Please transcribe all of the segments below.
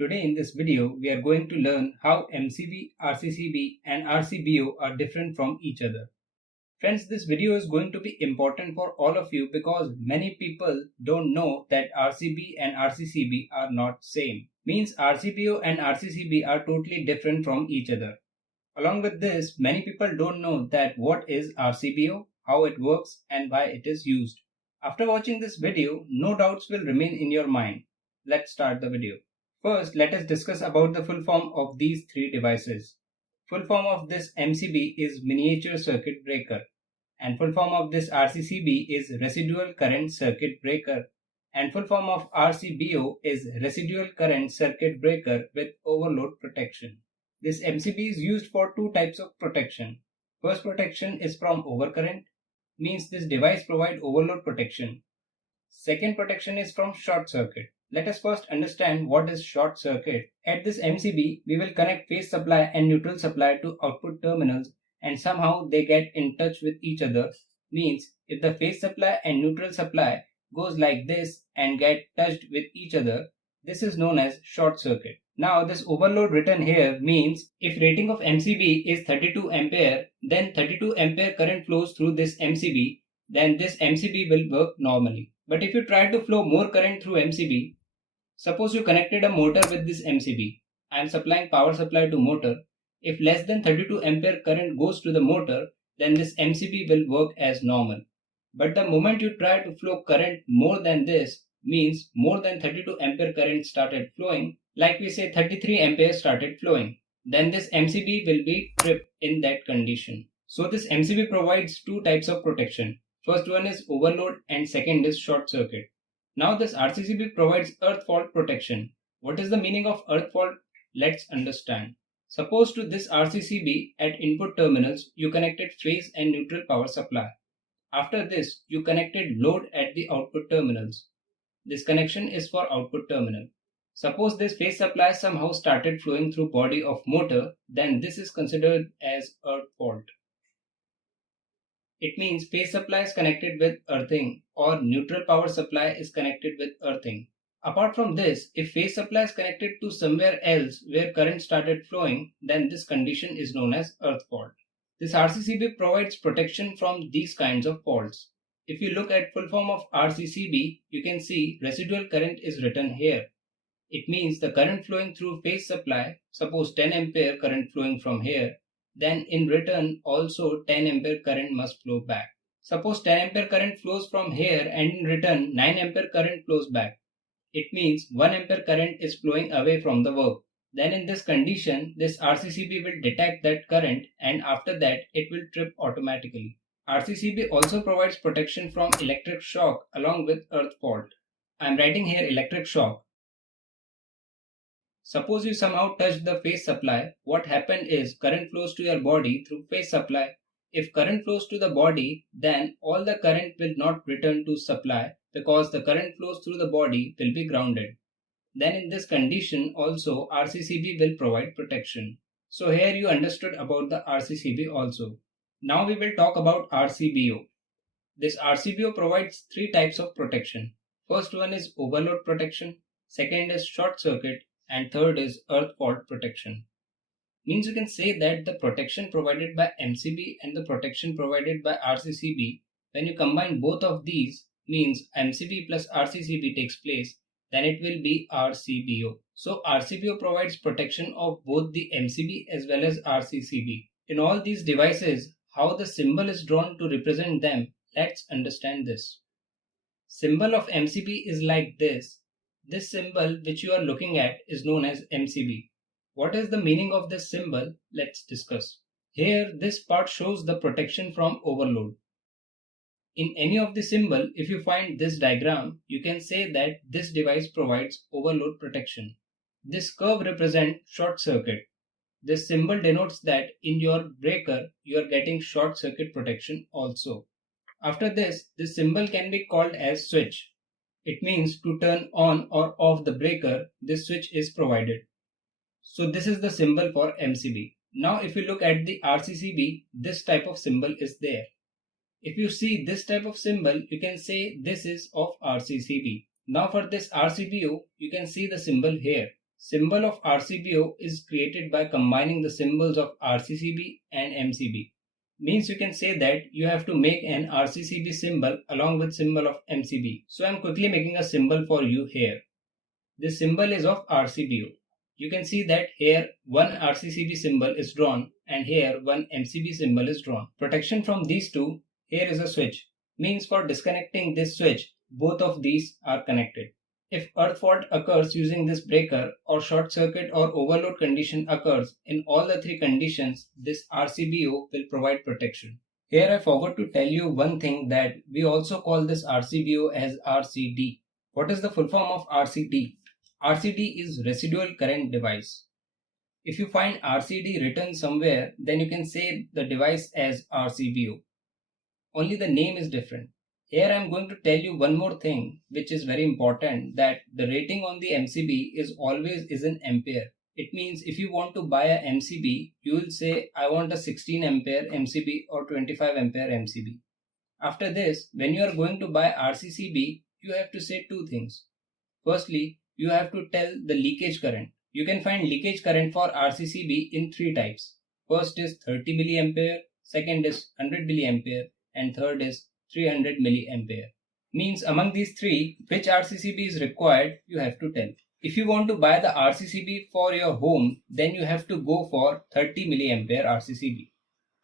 Today in this video, we are going to learn how MCB, RCCB and RCBO are different from each other. Friends, this video is going to be important for all of you because many people don't know that RCB and RCCB are not same. Means RCBO and RCCB are totally different from each other. Along with this, many people don't know that what is RCBO, how it works and why it is used. After watching this video, no doubts will remain in your mind. Let's start the video. First, let us discuss about the full form of these three devices. Full form of this MCB is miniature circuit breaker and full form of this RCCB is residual current circuit breaker and full form of RCBO is residual current circuit breaker with overload protection. This MCB is used for two types of protection. First protection is from overcurrent, means this device provides overload protection. Second protection is from short circuit. Let us first understand what is short circuit. At this MCB, we will connect phase supply and neutral supply to output terminals and somehow they get in touch with each other. Means if the phase supply and neutral supply goes like this and get touched with each other, this is known as short circuit. Now this overload written here means if rating of MCB is 32 ampere, then 32 ampere current flows through this MCB, then this MCB will work normally. But if you try to flow more current through MCB, suppose you connected a motor with this MCB. I am supplying power supply to motor. If less than 32 ampere current goes to the motor, then this MCB will work as normal. But the moment you try to flow current more than this, means more than 32 ampere current started flowing, like we say 33 ampere started flowing, then this MCB will be tripped in that condition. So this MCB provides two types of protection. First one is overload and second is short circuit. Now this RCCB provides earth fault protection. What is the meaning of earth fault? Let's understand. Suppose to this RCCB at input terminals you connected phase and neutral power supply. After this you connected load at the output terminals. This connection is for output terminal. Suppose this phase supply somehow started flowing through body of motor, then this is considered as earth fault. It means phase supply is connected with earthing or neutral power supply is connected with earthing. Apart from this, if phase supply is connected to somewhere else where current started flowing, then this condition is known as earth fault. This RCCB provides protection from these kinds of faults. If you look at full form of RCCB, you can see residual current is written here. It means the current flowing through phase supply, suppose 10 ampere current flowing from here, then in return also 10 ampere current must flow back. Suppose 10 ampere current flows from here and in return 9 ampere current flows back. It means 1 ampere current is flowing away from the work. Then in this condition, this RCCB will detect that current and after that it will trip automatically. RCCB also provides protection from electric shock along with earth fault. I am writing here electric shock. Suppose you somehow touch the phase supply, what happened is current flows to your body through phase supply. If current flows to the body, then all the current will not return to supply because the current flows through the body will be grounded. Then in this condition also RCCB will provide protection. So here you understood about the RCCB also. Now we will talk about RCBO. This RCBO provides three types of protection. First one is overload protection, second is short circuit, and third is earth fault protection. Means you can say that the protection provided by MCB and the protection provided by RCCB, when you combine both of these, means MCB plus RCCB takes place, then it will be RCBO. So RCBO provides protection of both the MCB as well as RCCB. In all these devices, how the symbol is drawn to represent them, let's understand this. Symbol of MCB is like this. This symbol which you are looking at is known as MCB. What is the meaning of this symbol? Let's discuss. Here this part shows the protection from overload. In any of the symbol, if you find this diagram, you can say that this device provides overload protection. This curve represents short circuit. This symbol denotes that in your breaker, you are getting short circuit protection also. After this symbol can be called as switch. It means to turn on or off the breaker, this switch is provided. So this is the symbol for MCB. Now if you look at the RCCB, this type of symbol is there. If you see this type of symbol, you can say this is of RCCB. Now for this RCBO, you can see the symbol here. Symbol of RCBO is created by combining the symbols of RCCB and MCB. Means you can say that you have to make an RCCB symbol along with symbol of MCB. So I'm quickly making a symbol for you here. This symbol is of RCBO. You can see that here one RCCB symbol is drawn and here one MCB symbol is drawn. Protection from these two, here is a switch. Means for disconnecting this switch, both of these are connected. If earth fault occurs using this breaker or short circuit or overload condition occurs, in all the three conditions, this RCBO will provide protection. Here I forgot to tell you one thing, that we also call this RCBO as RCD. What is the full form of RCD? RCD is residual current device. If you find RCD written somewhere, then you can say the device as RCBO. Only the name is different. Here I am going to tell you one more thing which is very important, that the rating on the MCB is always in ampere. It means if you want to buy a MCB, you will say I want a 16 ampere MCB or 25 ampere MCB. After this, when you are going to buy RCCB, you have to say two things. Firstly, you have to tell the leakage current. You can find leakage current for RCCB in three types. First is 30 milliampere, second is 100 milliampere, and third is 300 milliampere. Means among these three, which RCCB is required, you have to tell. If you want to buy the RCCB for your home, then you have to go for 30 milliampere RCCB.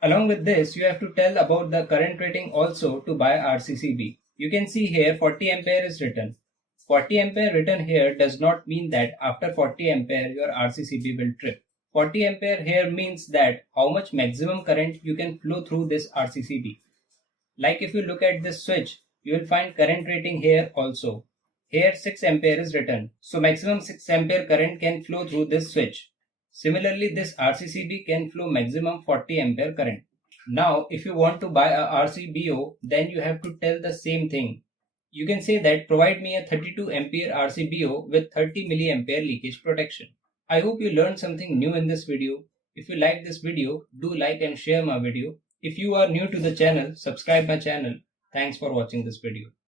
Along with this, you have to tell about the current rating also to buy RCCB. You can see here 40 ampere is written. 40 ampere written here does not mean that after 40 ampere your RCCB will trip. 40 ampere here means that how much maximum current you can flow through this RCCB. Like if you look at this switch, you will find current rating here also. Here 6 ampere is written. So maximum 6 ampere current can flow through this switch. Similarly, this RCCB can flow maximum 40 ampere current. Now, if you want to buy a RCBO, then you have to tell the same thing. You can say that provide me a 32 ampere RCBO with 30 milliampere leakage protection. I hope you learned something new in this video. If you like this video, do like and share my video. If you are new to the channel, subscribe my channel. Thanks for watching this video.